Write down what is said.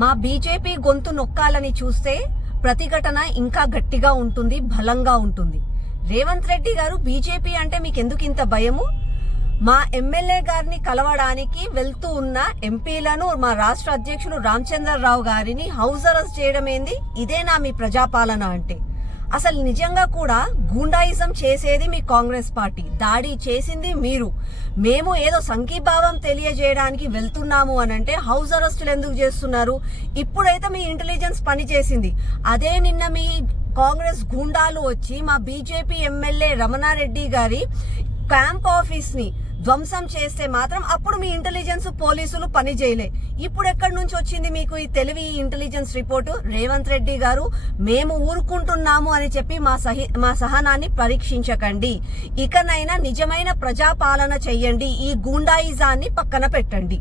మా బీజేపీ గొంతు నొక్కాలని చూస్తే ప్రతిఘటన ఇంకా గట్టిగా ఉంటుంది, బలంగా ఉంటుంది. రేవంత్ రెడ్డి గారు, బీజేపీ అంటే మీకెందుకు ఇంత భయము? మా ఎమ్మెల్యే గారిని కలవడానికి వెళ్తూ ఉన్న ఎంపీలను మా రాష్ట్ర అధ్యక్షులు రామచంద్రరావు గారిని హౌస్ అరెస్ట్ చేయడం ఏంది? ఇదేనా మీ ప్రజాపాలన అంటే? అసలు నిజంగా కూడా గూండాయిజం చేసేది మీ కాంగ్రెస్ పార్టీ, దాడి చేసింది మీరు. మేము ఏదో సంఘీభావం తెలియజేయడానికి వెళ్తున్నాము అనంటే హౌస్ అరెస్టులు ఎందుకు చేస్తున్నారు? ఇప్పుడైతే మీ ఇంటెలిజెన్స్ పని చేసింది. అదే నిన్న మీ కాంగ్రెస్ గూండాలు వచ్చి మా బీజేపీ ఎమ్మెల్యే రమణారెడ్డి గారి క్యాంప్ ఆఫీస్ ని ధ్వంసం చేస్తే మాత్రం అప్పుడు మీ ఇంటెలిజెన్స్ పోలీసులు పని చేయలే. ఇప్పుడు ఎక్కడి నుంచి వచ్చింది మీకు ఈ తెలివి, ఇంటెలిజెన్స్ రిపోర్టు? రేవంత్ రెడ్డి గారు, మేము ఊరుకుంటున్నాము అని చెప్పి మా సహనాన్ని పరీక్షించకండి. ఇకనైనా నిజమైన ప్రజాపాలన చెయ్యండి, ఈ గూండాయిజాన్ని పక్కన పెట్టండి.